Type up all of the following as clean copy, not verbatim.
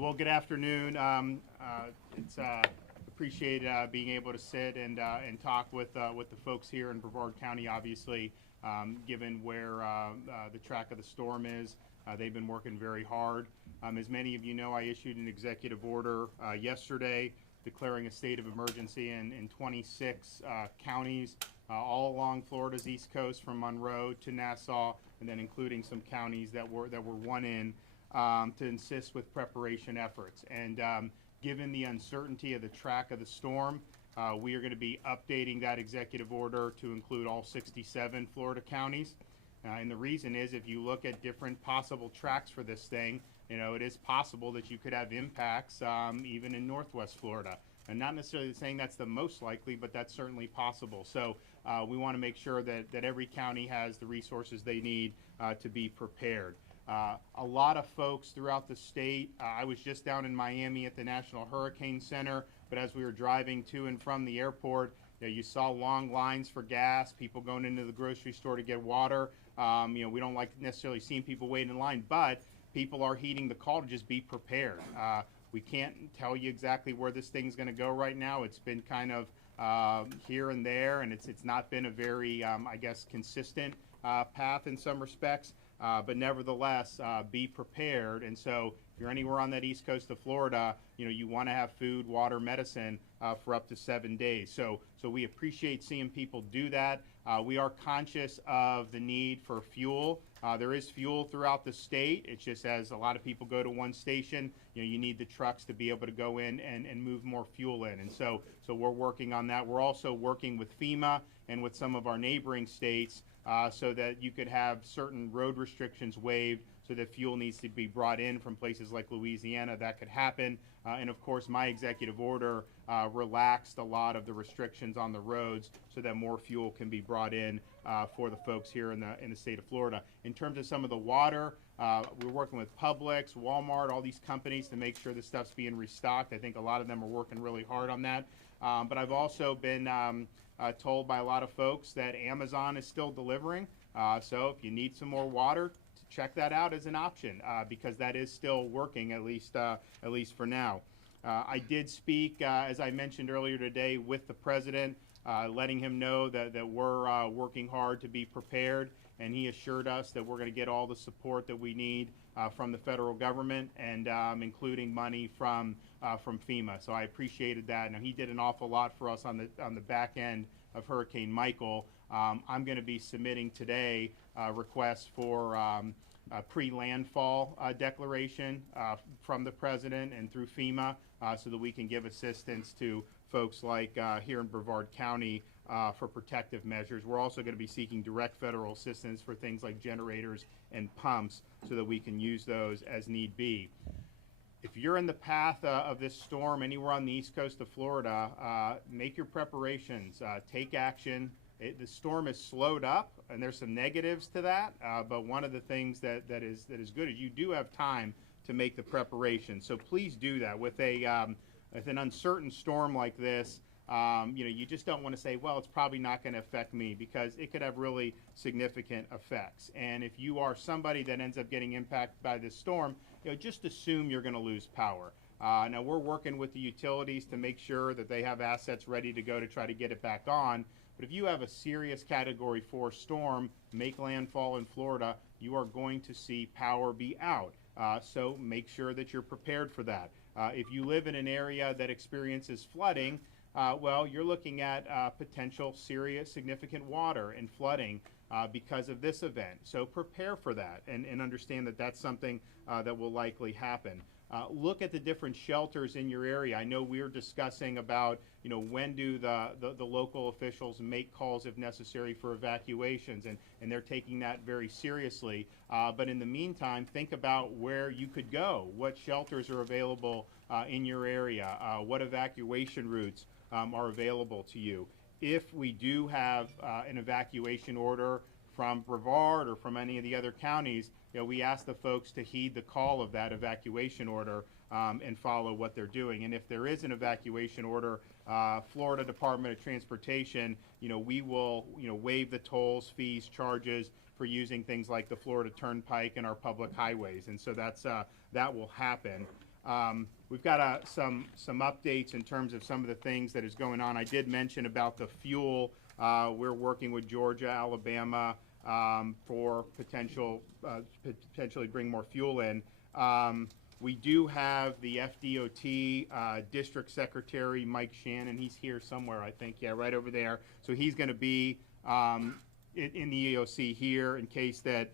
Well, good afternoon. It's appreciate being able to sit and talk with the folks here in Brevard County. Obviously, given where the track of the storm is, they've been working very hard. As many of you know, I issued an executive order yesterday declaring a state of emergency in 26 counties all along Florida's east coast, from Monroe to Nassau, and then including some counties that were one in. To assist with preparation efforts. And given the uncertainty of the track of the storm, we are going to be updating that executive order to include all 67 Florida counties. And the reason is, if you look at different possible tracks for this thing, it is possible that you could have impacts even in Northwest Florida. And not necessarily saying that's the most likely, but that's certainly possible. So we want to make sure that every county has the resources they need to be prepared. A lot of folks throughout the state. I was just down in Miami at the National Hurricane Center, but as we were driving to and from the airport, you saw long lines for gas, people going into the grocery store to get water. We don't like necessarily seeing people wait in line, but people are heeding the call to just be prepared. We can't tell you exactly where this thing's going to go right now. It's been kind of here and there, and it's not been a very, consistent path in some respects. But nevertheless, be prepared. And so if you're anywhere on that east coast of Florida, you want to have food, water, medicine for up to 7 days. So we appreciate seeing people do that. We are conscious of the need for fuel. There is fuel throughout the state. It's just, as a lot of people go to one station, you need the trucks to be able to go in and move more fuel in. And so we're working on that. We're also working with FEMA and with some of our neighboring states so that you could have certain road restrictions waived, so that fuel needs to be brought in from places like Louisiana. That could happen. And of course, my executive order relaxed a lot of the restrictions on the roads so that more fuel can be brought in for the folks here in the state of Florida. In terms of some of the water, we're working with Publix, Walmart, all these companies to make sure the stuff's being restocked. I think a lot of them are working really hard on that. But I've also been told by a lot of folks that Amazon is still delivering. So if you need some more water, check that out as an option because that is still working, at least for now. I did speak, as I mentioned earlier today, with the president, letting him know that we're working hard to be prepared, and he assured us that we're going to get all the support that we need from the federal government, and including money from FEMA. So I appreciated that. Now, he did an awful lot for us on the back end of Hurricane Michael. I'm going to be submitting today requests for a pre-landfall declaration from the president and through FEMA so that we can give assistance to folks like here in Brevard County for protective measures. We're also going to be seeking direct federal assistance for things like generators and pumps so that we can use those as need be. If you're in the path of this storm anywhere on the east coast of Florida, make your preparations, take action. The storm is slowed up, and there's some negatives to that, but one of the things that is good is you do have time to make the preparation. So please do that. With an uncertain storm like this, you just don't want to say, well, it's probably not going to affect me, because it could have really significant effects. And if you are somebody that ends up getting impacted by this storm, just assume you're going to lose power. Now, we're working with the utilities to make sure that they have assets ready to go to try to get it back on. But if you have a serious Category 4 storm make landfall in Florida, you are going to see power be out. So make sure that you're prepared for that. If you live in an area that experiences flooding, well, you're looking at potential serious, significant water and flooding because of this event. So prepare for that and understand that that's something that will likely happen. Look at the different shelters in your area. I know we're discussing about, when do the local officials make calls if necessary for evacuations, and they're taking that very seriously. But in the meantime, think about where you could go, what shelters are available in your area, what evacuation routes are available to you. If we do have an evacuation order from Brevard or from any of the other counties, we ask the folks to heed the call of that evacuation order and follow what they're doing. And if there is an evacuation order, Florida Department of Transportation, we will, waive the tolls, fees, charges for using things like the Florida Turnpike and our public highways. And so that will happen. We've got some updates in terms of some of the things that is going on. I did mention about the fuel. We're working with Georgia, Alabama for potentially bring more fuel in. We do have the FDOT District Secretary Mike Shannon. He's here somewhere, I think. Yeah, right over there. So he's going to be in the EOC here in case that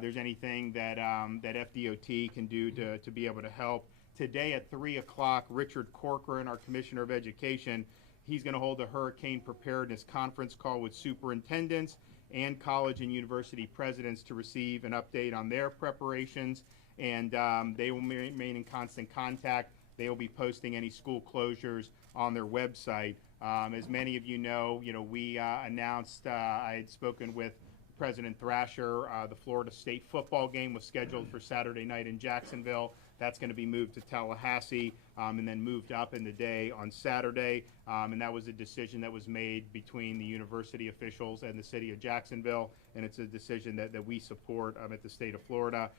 there's anything that FDOT can do to be able to help. Today at 3 o'clock, Richard Corcoran, our Commissioner of Education, he's going to hold a hurricane preparedness conference call with superintendents and college and university presidents to receive an update on their preparations. And they will remain in constant contact. They will be posting any school closures on their website. As many of you know, we announced, I had spoken with President Thrasher. The Florida State football game was scheduled for Saturday night in Jacksonville. That's going to be moved to Tallahassee and then moved up in the day on Saturday. And that was a decision that was made between the university officials and the city of Jacksonville. And it's a decision that we support at the state of Florida.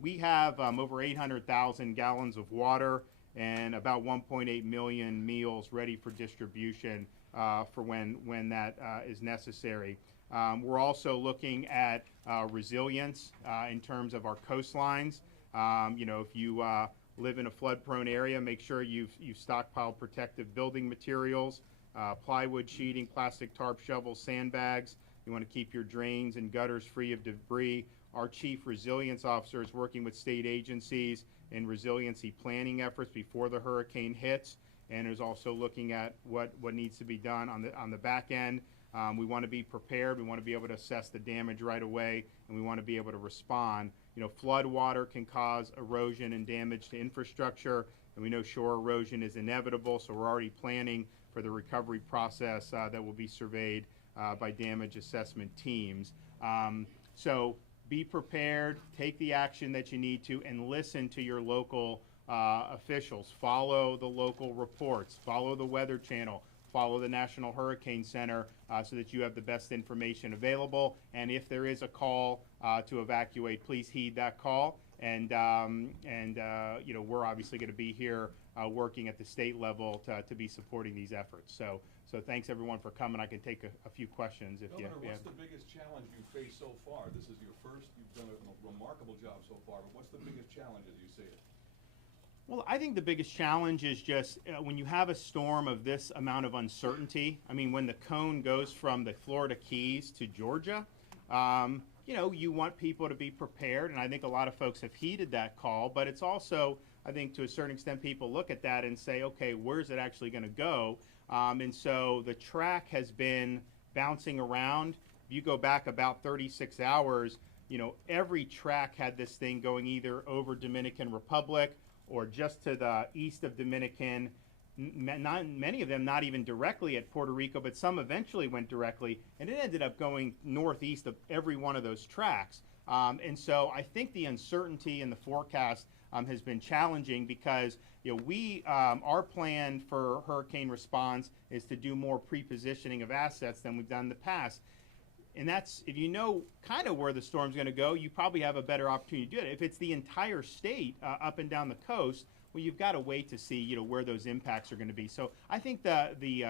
We have over 800,000 gallons of water and about 1.8 million meals ready for distribution for when that is necessary. We're also looking at resilience in terms of our coastlines. If you live in a flood-prone area, make sure you've stockpiled protective building materials, plywood sheeting, plastic tarp shovels, sandbags. You want to keep your drains and gutters free of debris. Our Chief Resilience Officer is working with state agencies in resiliency planning efforts before the hurricane hits, and is also looking at what needs to be done on the back end. We want to be prepared. We want to be able to assess the damage right away, and we want to be able to respond. Flood water can cause erosion and damage to infrastructure, and we know shore erosion is inevitable, so we're already planning for the recovery process that will be surveyed by damage assessment teams. So be prepared, take the action that you need to, and listen to your local officials. Follow the local reports, follow the Weather Channel, follow the National Hurricane Center so that you have the best information available. And if there is a call to evacuate, please heed that call. And we're obviously going to be here working at the state level to be supporting these efforts. So thanks everyone for coming. I can take a few questions if you have. What's the biggest challenge you faced so far? This is your first. You've done a remarkable job so far, but what's the biggest challenge as you see it? Well, I think the biggest challenge is just when you have a storm of this amount of uncertainty. I mean, when the cone goes from the Florida Keys to Georgia, you want people to be prepared, and I think a lot of folks have heeded that call, but it's also, I think to a certain extent, people look at that and say, okay, where's it actually going to go? And so the track has been bouncing around. If you go back about 36 hours, every track had this thing going either over Dominican Republic or just to the east of Dominican, many of them not even directly at Puerto Rico, but some eventually went directly, and it ended up going northeast of every one of those tracks. And so I think the uncertainty in the forecast has been challenging because our plan for hurricane response is to do more pre-positioning of assets than we've done in the past. And that's, if you know kind of where the storm's going to go, you probably have a better opportunity to do it. If it's the entire state up and down the coast, well, you've got to wait to see where those impacts are going to be. So I think the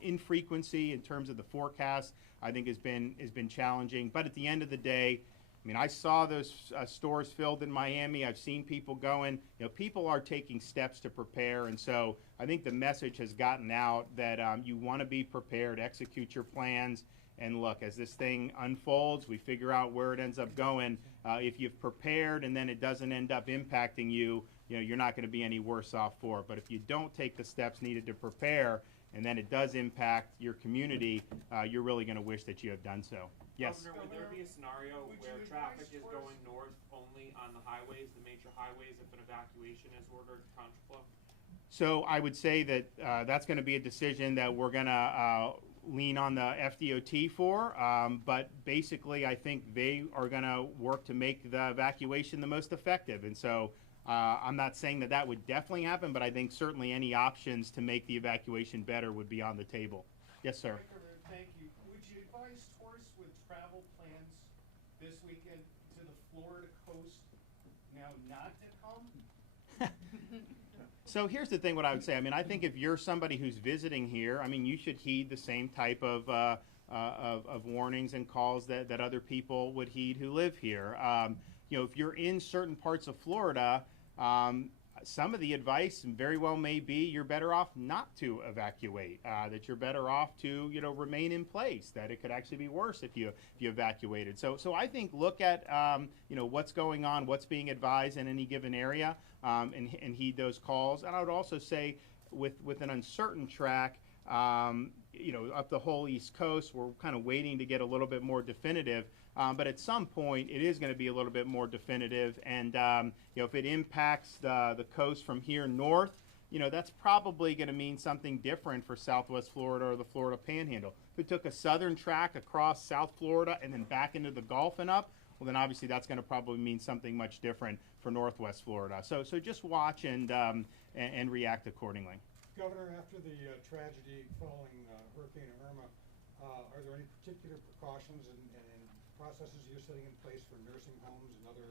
infrequency in terms of the forecast, I think has been challenging. But at the end of the day, I mean, I saw those stores filled in Miami. I've seen people going. People are taking steps to prepare, and so I think the message has gotten out that you want to be prepared, execute your plans, and look, as this thing unfolds, we figure out where it ends up going. If you've prepared and then it doesn't end up impacting you, you're not going to be any worse off for it. But if you don't take the steps needed to prepare, and then it does impact your community, you're really going to wish that you have done so. Yes? Governor, would there be a scenario where traffic is going north only on the highways, the major highways, if an evacuation is ordered contraflow? So I would say that that's going to be a decision that we're going to lean on the FDOT for, but basically I think they are going to work to make the evacuation the most effective. And so I'm not saying that would definitely happen, but I think certainly any options to make the evacuation better would be on the table. Yes, sir. Thank you. Would you advise tourists with travel plans this weekend to the Florida coast now not to come? So here's the thing, what I would say. I mean, I think if you're somebody who's visiting here, I mean, you should heed the same type of warnings and calls that other people would heed who live here. You know, if you're in certain parts of Florida, some of the advice very well may be you're better off not to evacuate, that you're better off to, you know, remain in place, that it could actually be worse if you evacuated. So I think look at, you know, what's going on, what's being advised in any given area, and heed those calls. And I would also say with an uncertain track, you know, up the whole East Coast, we're kind of waiting to get a little bit more definitive. But at some point, it is going to be a little bit more definitive. And, you know, if it impacts the coast from here north, you know, that's probably going to mean something different for Southwest Florida or the Florida Panhandle. If it took a southern track across South Florida and then back into the Gulf and up, well, then obviously that's going to probably mean something much different for Northwest Florida. So just watch and react accordingly. Governor, after the tragedy following Hurricane Irma, are there any particular precautions and processes you're setting in place for nursing homes and other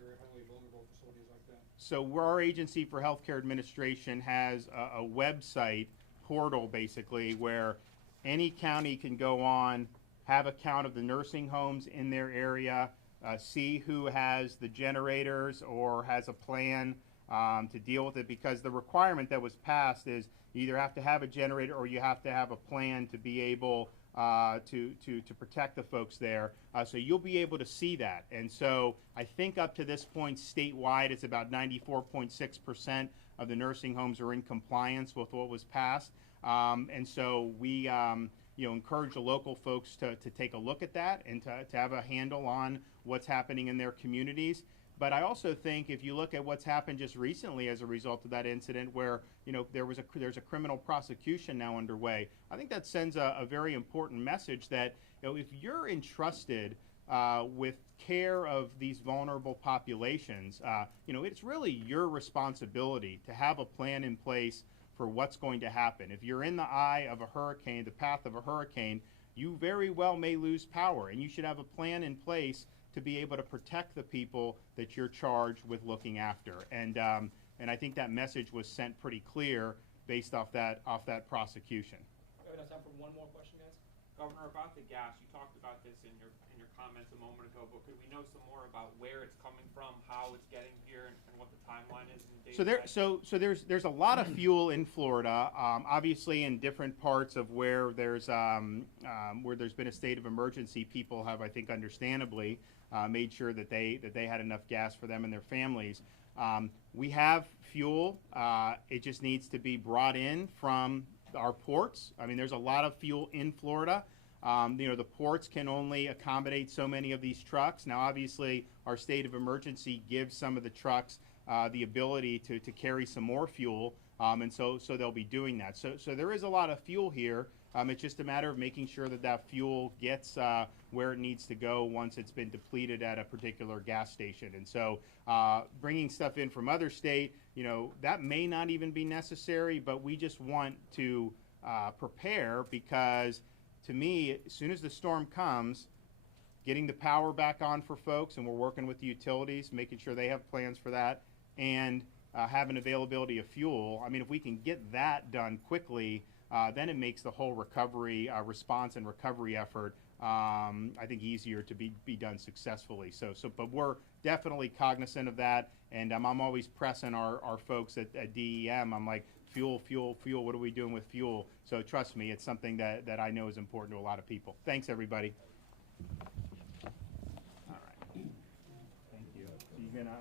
very highly vulnerable facilities like that? So our Agency for Healthcare Administration has a website portal basically where any county can go on, have a count of the nursing homes in their area, see who has the generators or has a plan to deal with it, because the requirement that was passed is you either have to have a generator or you have to have a plan to be able to protect the folks there. So you'll be able to see that. And so I think up to this point statewide it's about 94.6% of the nursing homes are in compliance with what was passed. And so we you know, encourage the local folks to take a look at that and to have a handle on what's happening in their communities. But I also think if you look at what's happened just recently as a result of that incident where, you know, there's a criminal prosecution now underway, I think that sends a very important message that, you know, if you're entrusted with care of these vulnerable populations, you know, it's really your responsibility to have a plan in place for what's going to happen. If you're in the eye of a hurricane, the path of a hurricane, you very well may lose power, and you should have a plan in place to be able to protect the people that you're charged with looking after. And I think that message was sent pretty clear based off that prosecution. We have time for one more question, guys. Governor, about the gas, you talked about this in your comments a moment ago, but could we know some more about where it's coming from, how it's getting here, and what the timeline is? So there's a lot of fuel in Florida, obviously in different parts of where there's been a state of emergency. People have, I think, understandably made sure that they had enough gas for them and their families. We have fuel. It just needs to be brought in from our ports. I mean, there's a lot of fuel in Florida. You know, the ports can only accommodate so many of these trucks. Now, obviously, our state of emergency gives some of the trucks the ability to carry some more fuel, and so they'll be doing that. So there is a lot of fuel here. It's just a matter of making sure that fuel gets where it needs to go once it's been depleted at a particular gas station. And so bringing stuff in from other state, you know, that may not even be necessary, but we just want to prepare, because to me, as soon as the storm comes, getting the power back on for folks, and we're working with the utilities, making sure they have plans for that, and having availability of fuel. I mean, if we can get that done quickly, then it makes the whole recovery response and recovery effort, I think, easier to be done successfully. But we're definitely cognizant of that, and I'm always pressing our folks at DEM. I'm like, fuel, what are we doing with fuel? So trust me, it's something that I know is important to a lot of people. Thanks, everybody. All right. Thank you. So you're gonna